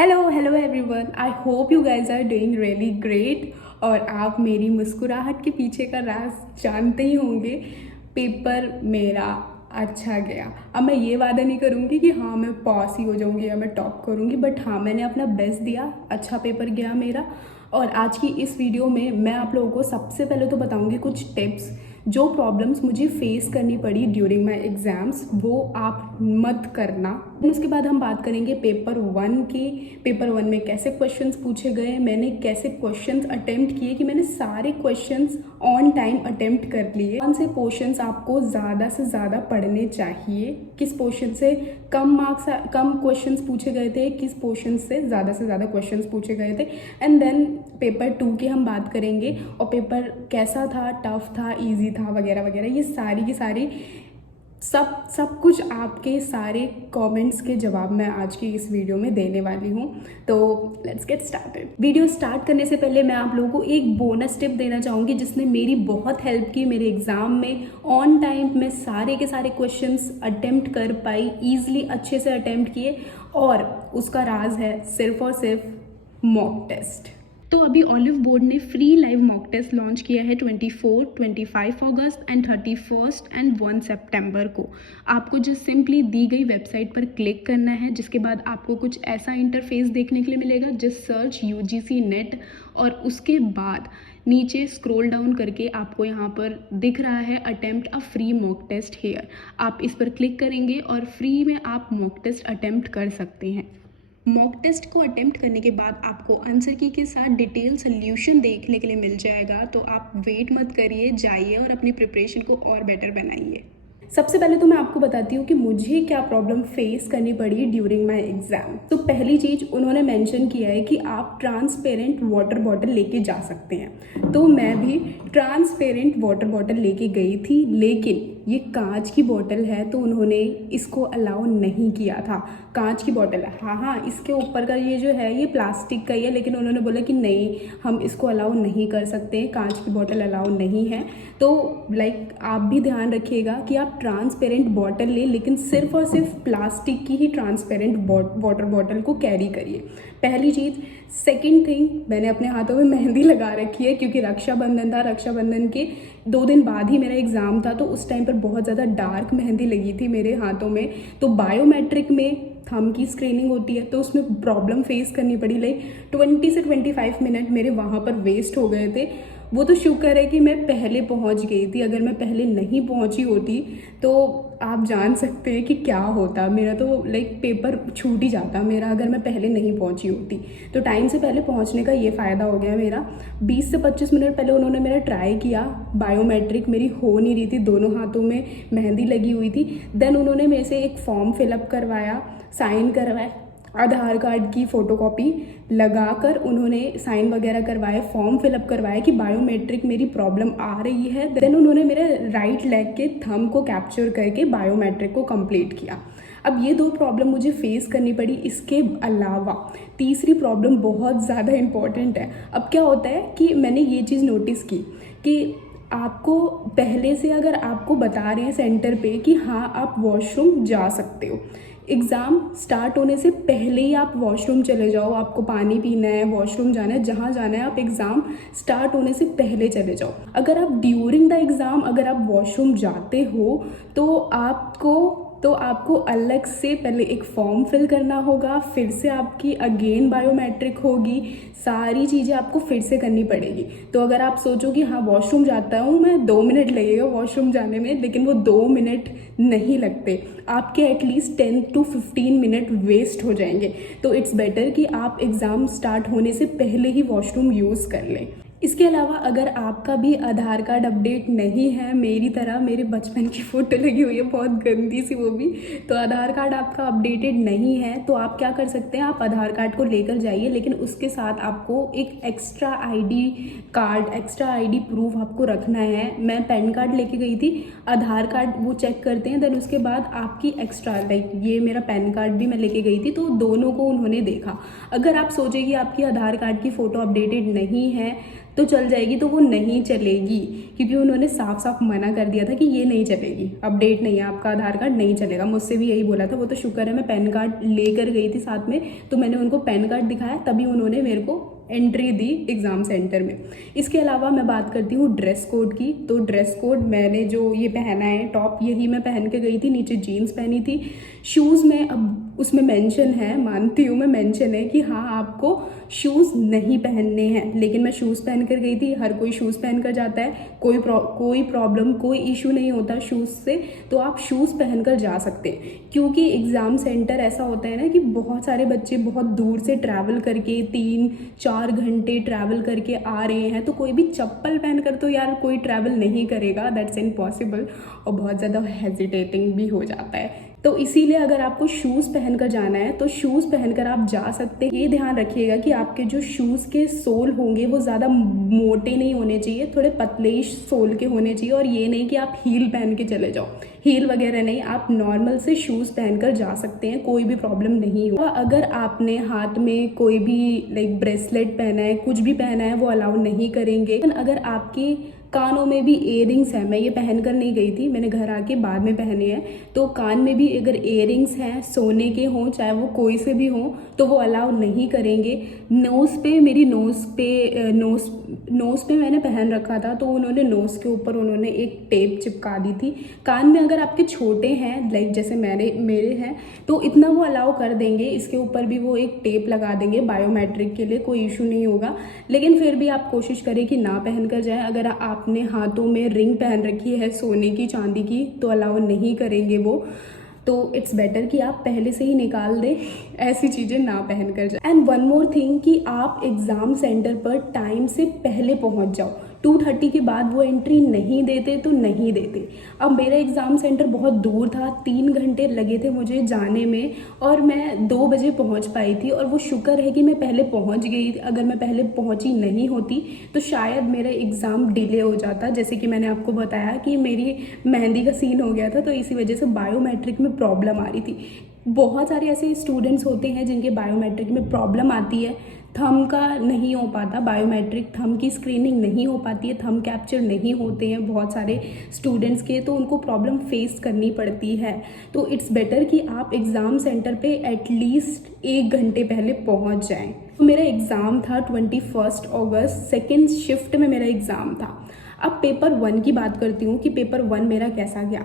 Hello everyone, I hope you guys are doing really great. और आप मेरी मुस्कुराहट के पीछे का राज जानते ही होंगे। पेपर मेरा अच्छा गया। अब मैं ये वादा नहीं करूँगी कि हाँ मैं पास ही हो जाऊँगी या मैं टॉप करूँगी, बट हाँ मैंने अपना बेस्ट दिया, अच्छा पेपर गया मेरा। और आज की इस वीडियो में मैं आप लोगों को सबसे पहले तो बताऊँगी कुछ टिप्स जो प्रॉब्लम्स मुझे फेस करनी पड़ी ड्यूरिंग माई एग्ज़ाम्स, वो आप मत करना। उसके बाद हम बात करेंगे पेपर वन की। पेपर वन में कैसे क्वेश्चंस पूछे गए, मैंने कैसे क्वेश्चंस अटेम्प्ट किए कि मैंने सारे क्वेश्चंस ऑन टाइम अटेम्प्ट कर लिए। कौन से पोर्शंस आपको ज़्यादा से ज़्यादा पढ़ने चाहिए, किस पोर्शन से कम क्वेश्चंस पूछे गए थे, किस पोर्शन से ज़्यादा क्वेश्चंस पूछे गए थे। एंड देन पेपर टू की हम बात करेंगे और पेपर कैसा था, टफ था, ईजी था, वगैरह वगैरह। ये सारी की सारी सब कुछ आपके सारे कमेंट्स के जवाब मैं आज की इस वीडियो में देने वाली हूँ। तो let's get started. Video start करने से पहले मैं आप लोगों को एक बोनस टिप देना चाहूँगी जिसने मेरी बहुत हेल्प की मेरे एग्ज़ाम में। ऑन टाइम मैं सारे के सारे क्वेश्चंस अटेम्प्ट कर पाई, ईजिली अच्छे से अटेम्प्ट किए। और उसका राज है सिर्फ और सिर्फ मॉक टेस्ट। तो अभी ऑलिव बोर्ड ने free live mock test launch किया है 24, 25 अगस्त एंड 31 एंड 1 सितंबर को। आपको जस्ट सिंपली दी गई वेबसाइट पर क्लिक करना है, जिसके बाद आपको कुछ ऐसा इंटरफेस देखने के लिए मिलेगा, जस्ट सर्च यूजीसी नेट। और उसके बाद नीचे स्क्रॉल डाउन करके आपको यहाँ पर दिख रहा है attempt a free mock test here. आप इस पर क्लिक करेंगे और फ्री में आप मॉक टेस्ट अटेम्प्ट कर सकते हैं। मॉक टेस्ट को अटेम्प्ट करने के बाद आपको आंसर की के साथ डिटेल सोल्यूशन देखने के लिए मिल जाएगा। तो आप वेट मत करिए, जाइए और अपनी प्रिपरेशन को और बेटर बनाइए। सबसे पहले तो मैं आपको बताती हूँ कि मुझे क्या प्रॉब्लम फेस करनी पड़ी ड्यूरिंग माय एग्जाम। तो पहली चीज़ उन्होंने मेंशन किया है कि आप ट्रांसपेरेंट वाटर बॉटल लेके जा सकते हैं। तो मैं भी ट्रांसपेरेंट वाटर बॉटल लेके गई थी, लेकिन ये कांच की बोतल है तो उन्होंने इसको अलाउ नहीं किया था। कांच की बोतल है, हाँ इसके ऊपर का ये जो है ये प्लास्टिक का ही है, लेकिन उन्होंने बोला कि नहीं हम इसको अलाउ नहीं कर सकते, कांच की बोतल अलाउ नहीं है। तो आप भी ध्यान रखिएगा कि आप ट्रांसपेरेंट बॉटल ले, लेकिन सिर्फ और सिर्फ प्लास्टिक की ही ट्रांसपेरेंट वाटर बॉटल को कैरी करिए, पहली चीज़। सेकंड थिंग, मैंने अपने हाथों में मेहंदी लगा रखी है क्योंकि रक्षाबंधन था। रक्षाबंधन के 2 दिन बाद ही मेरा एग्ज़ाम था, तो उस टाइम पर बहुत ज़्यादा डार्क मेहंदी लगी थी मेरे हाथों में। तो बायोमेट्रिक में थंब की स्क्रीनिंग होती है तो उसमें प्रॉब्लम फेस करनी पड़ी। 20 से 25 मिनट मेरे वहाँ पर वेस्ट हो गए थे। वो तो शुक्र है कि मैं पहले पहुँच गई थी, अगर मैं पहले नहीं पहुँची होती तो आप जान सकते हैं कि क्या होता। मेरा तो पेपर छूट ही जाता मेरा, अगर मैं पहले नहीं पहुँची होती। तो टाइम से पहले पहुँचने का ये फ़ायदा हो गया मेरा। 20 से 25 मिनट पहले उन्होंने मेरा ट्राई किया, बायोमेट्रिक मेरी हो नहीं रही थी, दोनों हाथों में मेहंदी लगी हुई थी। देन उन्होंने मेरे से एक फॉर्म फिलअप करवाया, साइन करवाया, आधार कार्ड की फ़ोटोकॉपी लगाकर उन्होंने साइन वगैरह करवाए, फॉर्म फिलअप करवाया कि बायोमेट्रिक मेरी प्रॉब्लम आ रही है। देन उन्होंने मेरे राइट लेग के थंब को कैप्चर करके बायोमेट्रिक को कंप्लीट किया। अब ये 2 प्रॉब्लम मुझे फेस करनी पड़ी। इसके अलावा तीसरी प्रॉब्लम बहुत ज़्यादा इम्पॉर्टेंट है। अब क्या होता है कि मैंने ये चीज़ नोटिस की कि आपको पहले से अगर आपको बता रहे हैं सेंटर पे कि हाँ आप वॉशरूम जा सकते हो, एग्ज़ाम स्टार्ट होने से पहले ही आप वॉशरूम चले जाओ, आपको पानी पीना है, वॉशरूम जाना है, जहाँ जाना है आप एग्ज़ाम स्टार्ट होने से पहले चले जाओ। अगर आप ड्यूरिंग द एग्ज़ाम अगर आप वॉशरूम जाते हो तो आपको अलग से पहले एक फॉर्म फिल करना होगा, फिर से आपकी अगेन बायोमेट्रिक होगी, सारी चीज़ें आपको फिर से करनी पड़ेगी। तो अगर आप सोचो कि हाँ वॉशरूम जाता हूँ मैं, 2 मिनट लगेगा वॉशरूम जाने में, लेकिन वो 2 मिनट नहीं लगते, आपके एटलीस्ट 10 to 15 मिनट वेस्ट हो जाएंगे। तो इट्स बेटर कि आप एग्ज़ाम स्टार्ट होने से पहले ही वॉशरूम यूज़ कर लें। इसके अलावा अगर आपका भी आधार कार्ड अपडेट नहीं है, मेरी तरह मेरे बचपन की फ़ोटो लगी हुई है बहुत गंदी सी वो भी, तो आधार कार्ड आपका अपडेटेड नहीं है, तो आप क्या कर सकते हैं, आप आधार कार्ड को लेकर जाइए, लेकिन उसके साथ आपको एक एक्स्ट्रा आईडी प्रूफ आपको रखना है। मैं पैन कार्ड लेके गई थी, आधार कार्ड वो चेक करते हैं, देन उसके बाद आपकी एक्स्ट्रा ये मेरा पैन कार्ड भी मैं लेके गई थी, तो दोनों को उन्होंने देखा। अगर आप सोचें कि आपकी आधार कार्ड की फ़ोटो अपडेटेड नहीं है तो चल जाएगी, तो वो नहीं चलेगी, क्योंकि उन्होंने साफ साफ मना कर दिया था कि ये नहीं चलेगी, अपडेट नहीं है आपका आधार कार्ड, नहीं चलेगा। मुझसे भी यही बोला था। वो तो शुक्र है मैं पैन कार्ड लेकर गई थी साथ में, तो मैंने उनको पैन कार्ड दिखाया, तभी उन्होंने मेरे को एंट्री दी एग्ज़ाम सेंटर में। इसके अलावा मैं बात करती हूँ ड्रेस कोड की। तो ड्रेस कोड मैंने जो ये पहना है टॉप, यही मैं पहन के गई थी, नीचे जीन्स पहनी थी। शूज़ में अब उसमें मेंशन है, मानती हूँ मैं, मेंशन है कि हाँ आपको शूज़ नहीं पहनने हैं, लेकिन मैं शूज़ पहन कर गई थी। हर कोई शूज़ पहन कर जाता है, कोई प्रॉब्लम, कोई इशू नहीं होता शूज़ से, तो आप शूज़ पहन कर जा सकते हैं। क्योंकि एग्ज़ाम सेंटर ऐसा होता है ना कि बहुत सारे बच्चे बहुत दूर से ट्रैवल करके 3-4 घंटे ट्रैवल करके आ रहे हैं, तो कोई भी चप्पल पहन कर तो यार कोई ट्रैवल नहीं करेगा, दैट्स इम्पॉसिबल, और बहुत ज़्यादा हेजिटेटिंग भी हो जाता है। तो इसीलिए अगर आपको शूज़ पहनकर जाना है तो शूज़ पहनकर आप जा सकते हैं। ये ध्यान रखिएगा कि आपके जो शूज़ के सोल होंगे वो ज़्यादा मोटे नहीं होने चाहिए, थोड़े पतले सोल के होने चाहिए। और ये नहीं कि आप हील पहन के चले जाओ, हील वगैरह नहीं, आप नॉर्मल से शूज़ पहनकर जा सकते हैं, कोई भी प्रॉब्लम नहीं होगा। अगर आपने हाथ में कोई भी लाइक ब्रेसलेट पहना है, कुछ भी पहना है, वो अलाउ नहीं करेंगे। अगर आपके कानों में भी इयरिंग्स हैं, मैं ये पहन कर नहीं गई थी, मैंने घर आके बाद में पहने हैं, तो कान में भी अगर इयरिंग्स हैं, सोने के हों, चाहे वो कोई से भी हों, तो वो अलाउ नहीं करेंगे। नोज़ पे, मेरी नोज़ पे मैंने पहन रखा था, तो उन्होंने नोज़ के ऊपर उन्होंने एक टेप चिपका दी थी। कान में अगर आपके छोटे हैं, लाइक जैसे मेरे हैं, तो इतना वो अलाउ कर देंगे, इसके ऊपर भी वो एक टेप लगा देंगे बायोमेट्रिक के लिए, कोई इशू नहीं होगा। लेकिन फिर भी आप कोशिश करें कि ना पहन कर जाएं। अगर आपने हाथों में रिंग पहन रखी है सोने की, चांदी की, तो अलाउ नहीं करेंगे वो, तो इट्स बेटर कि आप पहले से ही निकाल दें, ऐसी चीज़ें ना पहन कर जाए। एंड वन मोर थिंग कि आप एग्ज़ाम सेंटर पर टाइम से पहले पहुंच जाओ। 2:30 के बाद वो एंट्री नहीं देते तो नहीं देते। अब मेरा एग्ज़ाम सेंटर बहुत दूर था, 3 घंटे लगे थे मुझे जाने में, और मैं 2 बजे पहुंच पाई थी। और वो शुक्र है कि मैं पहले पहुंच गई, अगर मैं पहले पहुंची नहीं होती तो शायद मेरा एग्ज़ाम डिले हो जाता। जैसे कि मैंने आपको बताया कि मेरी मेहंदी का सीन हो गया था, तो इसी वजह से बायोमेट्रिक में प्रॉब्लम आ रही थी। बहुत सारे ऐसे स्टूडेंट्स होते हैं जिनके बायोमेट्रिक में प्रॉब्लम आती है, थंब का नहीं हो पाता, बायोमेट्रिक थंब की स्क्रीनिंग नहीं हो पाती है, थंब कैप्चर नहीं होते हैं बहुत सारे स्टूडेंट्स के, तो उनको प्रॉब्लम फेस करनी पड़ती है। तो इट्स बेटर कि आप एग्ज़ाम सेंटर पे एटलीस्ट 1 घंटे पहले पहुंच जाएं। तो मेरा एग्ज़ाम था 21 अगस्त, सेकेंड शिफ्ट में मेरा एग्ज़ाम था। अब पेपर 1 की बात करती हूँ कि पेपर 1 मेरा कैसा गया।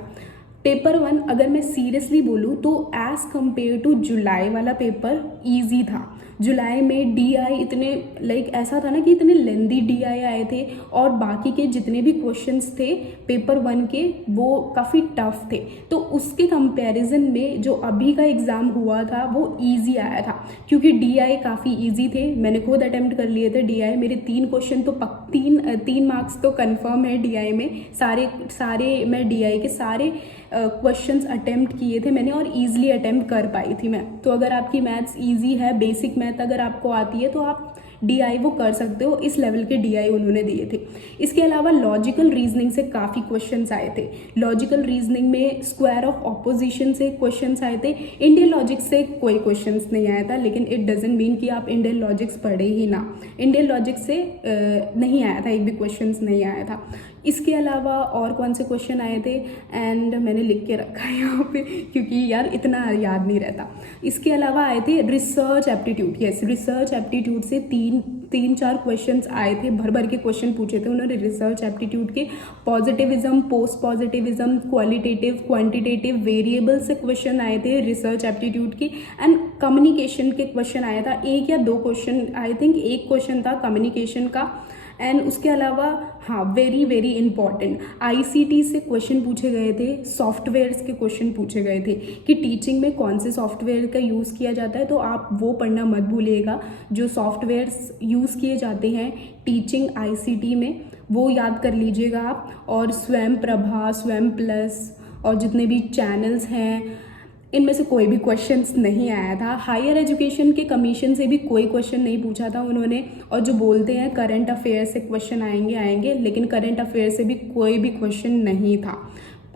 पेपर 1 अगर मैं सीरियसली बोलूँ तो एज़ कम्पेयर टू जुलाई वाला पेपर ईजी था। जुलाई में DI इतने लाइक ऐसा था ना कि इतने लेंदी DI आए थे, और बाकी के जितने भी क्वेश्चंस थे पेपर 1 के वो काफ़ी टफ थे। तो उसके कंपैरिजन में जो अभी का एग्ज़ाम हुआ था वो इजी आया था, क्योंकि DI काफ़ी इजी थे। मैंने खुद अटेम्प्ट कर लिए थे DI, मेरे 3 क्वेश्चन तो 3 मार्क्स तो कन्फर्म है DI में। सारे मैं DI के सारे क्वेश्चंस अटेम्प्ट किए थे मैंने, और ईजिली अटेम्प्ट कर पाई थी मैं। तो अगर आपकी मैथ्स ईजी है, बेसिक मैथ अगर आपको आती है, तो आप DI वो कर सकते हो। इस लेवल के DI उन्होंने दिए थे। इसके अलावा लॉजिकल रीजनिंग से काफ़ी क्वेश्चंस आए थे। लॉजिकल रीजनिंग में स्क्वायर ऑफ ऑपोजिशन से क्वेश्चंस आए थे। इंडियन लॉजिक से कोई क्वेश्चंस नहीं आया था, लेकिन इट डजंट मीन कि आप इंडियन लॉजिक्स पढ़े ही ना। इंडियन लॉजिक से नहीं आया था, एक भी क्वेश्चंस नहीं आया था। इसके अलावा और कौन से क्वेश्चन आए थे, एंड मैंने लिख के रखा है यहाँ पे क्योंकि यार इतना याद नहीं रहता। इसके अलावा आए थे research aptitude. Yes, research aptitude से 3-4 क्वेश्चंस आए थे, भर भर के क्वेश्चन पूछे थे उन्होंने रिसर्च एप्टीट्यूड के। Positivism, post positivism, qualitative, quantitative, variable से क्वेश्चन आए थे रिसर्च एप्टीट्यूड के। एंड कम्युनिकेशन के क्वेश्चन आया था, 1 या 2 क्वेश्चन, आई थिंक 1 क्वेश्चन था कम्युनिकेशन का। एंड उसके अलावा हाँ, वेरी इंपॉर्टेंट, ICT से क्वेश्चन पूछे गए थे, सॉफ्टवेयर्स के क्वेश्चन पूछे गए थे कि टीचिंग में कौन से सॉफ्टवेयर का यूज़ किया जाता है, तो आप वो पढ़ना मत भूलिएगा। जो सॉफ्टवेयर्स यूज़ किए जाते हैं टीचिंग ICT में वो याद कर लीजिएगा आप। और स्वयं प्रभा, स्वयं प्लस और जितने भी चैनल्स हैं, इनमें से कोई भी क्वेश्चंस नहीं आया था। हायर एजुकेशन के कमीशन से भी कोई क्वेश्चन नहीं पूछा था उन्होंने। और जो बोलते हैं करंट अफेयर से क्वेश्चन आएंगे, लेकिन करंट अफेयर से भी कोई भी क्वेश्चन नहीं था।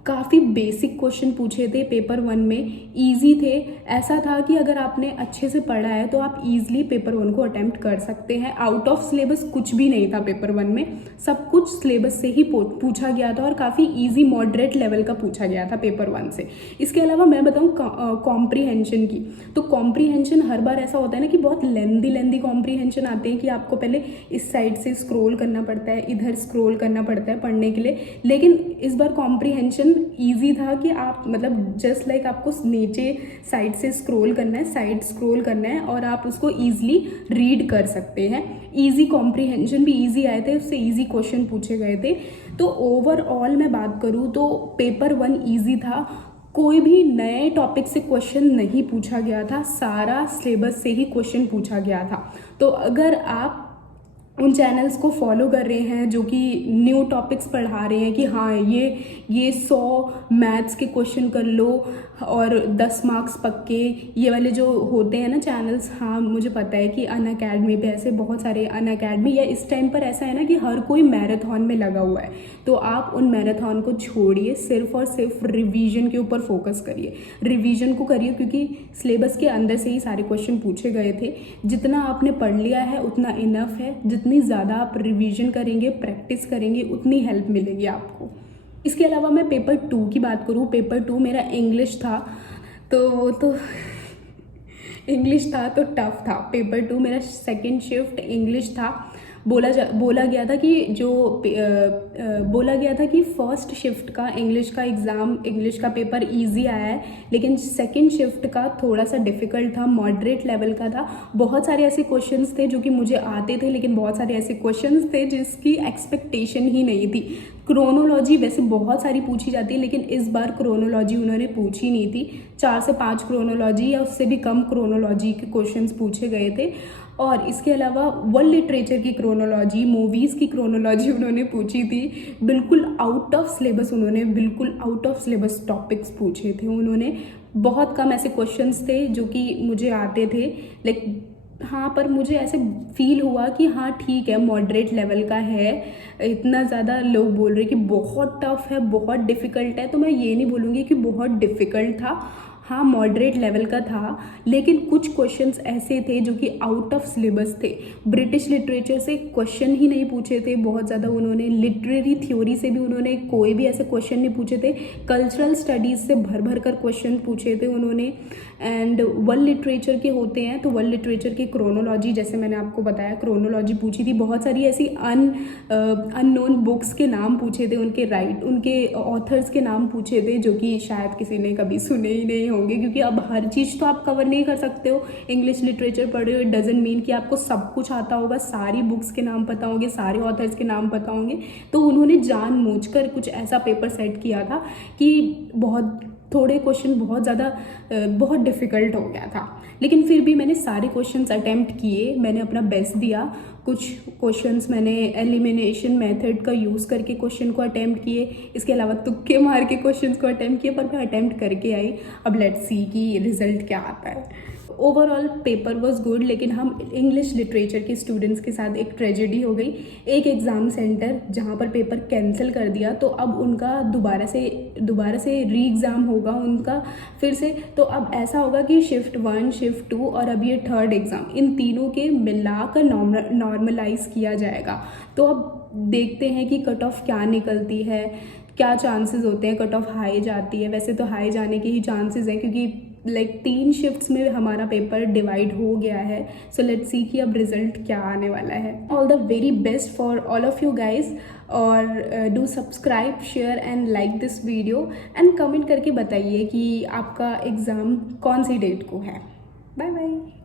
काफ़ी बेसिक क्वेश्चन पूछे थे पेपर 1 में, इजी थे। ऐसा था कि अगर आपने अच्छे से पढ़ा है तो आप इजीली पेपर 1 को अटेम्प्ट कर सकते हैं। आउट ऑफ सिलेबस कुछ भी नहीं था पेपर 1 में, सब कुछ सिलेबस से ही पूछा गया था और काफ़ी इजी मॉडरेट लेवल का पूछा गया था पेपर 1 से। इसके अलावा मैं बताऊँ कॉम्प्रीहेंशन की, तो कॉम्प्रीहेंशन हर बार ऐसा होता है ना कि बहुत लेंदी कॉम्प्रीहेंशन आते हैं कि आपको पहले इस साइड से स्क्रॉल करना पड़ता है, इधर स्क्रॉल करना पड़ता है पढ़ने के लिए। लेकिन इस बार कॉम्प्रीहेंशन ईजी था कि आप मतलब जस्ट लाइक आपको नीचे साइड से स्क्रॉल करना है, साइड स्क्रॉल करना है और आप उसको ईजिली रीड कर सकते हैं। ईजी कॉम्प्रीहेंशन भी ईजी आए थे, उससे ईजी क्वेश्चन पूछे गए थे। तो ओवरऑल मैं बात करूँ तो पेपर 1 ईजी था। कोई भी नए टॉपिक से क्वेश्चन नहीं पूछा गया था, सारा सिलेबस से ही क्वेश्चन पूछा गया था। तो अगर आप उन चैनल्स को फॉलो कर रहे हैं जो कि न्यू टॉपिक्स पढ़ा रहे हैं कि हाँ ये 100 मैथ्स के क्वेश्चन कर लो और 10 मार्क्स पक्के, ये वाले जो होते हैं ना चैनल्स, हाँ मुझे पता है कि अनअकैडमी पे ऐसे बहुत सारे, अनअकैडमी या इस टाइम पर ऐसा है ना कि हर कोई मैराथन में लगा हुआ है। तो आप उन मैराथन को छोड़िए, सिर्फ और सिर्फ रिवीजन के ऊपर फोकस करिए, रिवीजन को करिए, क्योंकि सिलेबस के अंदर से ही सारे क्वेश्चन पूछे गए थे। जितना आपने पढ़ लिया है उतना इनफ है, जितनी ज़्यादा आप रिवीजन करेंगे, प्रैक्टिस करेंगे, उतनी हेल्प मिलेगी आपको। इसके अलावा मैं पेपर 2 की बात करूँ, पेपर 2 मेरा इंग्लिश था, तो वो तो इंग्लिश था तो टफ था। पेपर 2 मेरा सेकंड शिफ्ट इंग्लिश था। बोला गया था कि फर्स्ट शिफ्ट का इंग्लिश का एग्ज़ाम, इंग्लिश का पेपर इजी आया है, लेकिन सेकंड शिफ्ट का थोड़ा सा डिफ़िकल्ट था, मॉडरेट लेवल का था। बहुत सारे ऐसे क्वेश्चंस थे जो कि मुझे आते थे, लेकिन बहुत सारे ऐसे क्वेश्चंस थे जिसकी एक्सपेक्टेशन ही नहीं थी। क्रोनोलॉजी वैसे बहुत सारी पूछी जाती है, लेकिन इस बार क्रोनोलॉजी उन्होंने पूछी नहीं थी। 4 से 5 क्रोनोलॉजी या उससे भी कम क्रोनोलॉजी के क्वेश्चंस पूछे गए थे। और इसके अलावा वर्ल्ड लिटरेचर की क्रोनोलॉजी, मूवीज़ की क्रोनोलॉजी उन्होंने पूछी थी। बिल्कुल आउट ऑफ सिलेबस, उन्होंने बिल्कुल आउट ऑफ सिलेबस टॉपिक्स पूछे थे। उन्होंने बहुत कम ऐसे क्वेश्चंस थे जो कि मुझे आते थे, लेकिन हाँ, पर मुझे ऐसे फील हुआ कि हाँ ठीक है, मॉडरेट लेवल का है। इतना ज़्यादा लोग बोल रहे कि बहुत टफ है, बहुत डिफ़िकल्ट है, तो मैं ये नहीं बोलूँगी कि बहुत डिफ़िकल्ट था। हाँ, मॉडरेट लेवल का था, लेकिन कुछ क्वेश्चंस ऐसे थे जो कि आउट ऑफ सिलेबस थे। ब्रिटिश लिटरेचर से क्वेश्चन ही नहीं पूछे थे बहुत ज़्यादा उन्होंने, लिटरेरी थ्योरी से भी उन्होंने कोई भी ऐसे क्वेश्चन नहीं पूछे थे, कल्चरल स्टडीज़ से भर कर क्वेश्चन पूछे थे उन्होंने। एंड वर्ल्ड लिटरेचर के होते हैं, तो वर्ल्ड लिटरेचर की क्रोनोलॉजी, जैसे मैंने आपको बताया, क्रोनोलॉजी पूछी थी। बहुत सारी ऐसी अननोन बुक्स के नाम पूछे थे, उनके ऑथर्स के नाम पूछे थे जो कि शायद किसी ने कभी सुने ही नहीं होंगे, क्योंकि अब हर चीज़ तो आप कवर नहीं कर सकते हो। इंग्लिश लिटरेचर पढ़े हो, इट डजंट मीन कि आपको सब कुछ आता होगा, सारी बुक्स के नाम पता होंगे, सारे ऑथर्स के नाम पता होंगे। तो उन्होंने जानबूझकर कुछ ऐसा पेपर सेट किया था कि बहुत थोड़े क्वेश्चन बहुत डिफ़िकल्ट हो गया था। लेकिन फिर भी मैंने सारे क्वेश्चंस अटेम्प्ट किए, मैंने अपना बेस्ट दिया। कुछ क्वेश्चंस मैंने एलिमिनेशन मेथड का यूज़ करके क्वेश्चन को अटेम्प्ट किए, इसके अलावा तुक्के मार के क्वेश्चंस को अटेम्प्ट किए, पर मैं अटेम्प्ट करके आई। अब लेट्स सी कि रिज़ल्ट क्या आता है। ओवरऑल पेपर वॉज गुड, लेकिन हम इंग्लिश लिटरेचर के स्टूडेंट्स के साथ एक ट्रेजेडी हो गई। एक एग्ज़ाम सेंटर जहाँ पर पेपर कैंसिल कर दिया, तो अब उनका दोबारा से री एग्ज़ाम होगा उनका फिर से। तो अब ऐसा होगा कि शिफ्ट 1, शिफ्ट 2 और अब ये थर्ड एग्ज़ाम, इन तीनों के मिलाकर नॉर्मलाइज किया जाएगा। तो अब देखते हैं कि कट ऑफ क्या निकलती है, क्या चांसेस होते हैं कट ऑफ हाई जाती है। वैसे तो हाई जाने के ही चांसेस हैं, क्योंकि लाइक 3 शिफ्ट्स में हमारा पेपर डिवाइड हो गया है। सो लेट्स सी कि अब रिजल्ट क्या आने वाला है। All the very best for all of you guys, और do subscribe, share and like this video, and comment करके बताइए कि आपका एग्ज़ाम कौन सी डेट को है। Bye bye.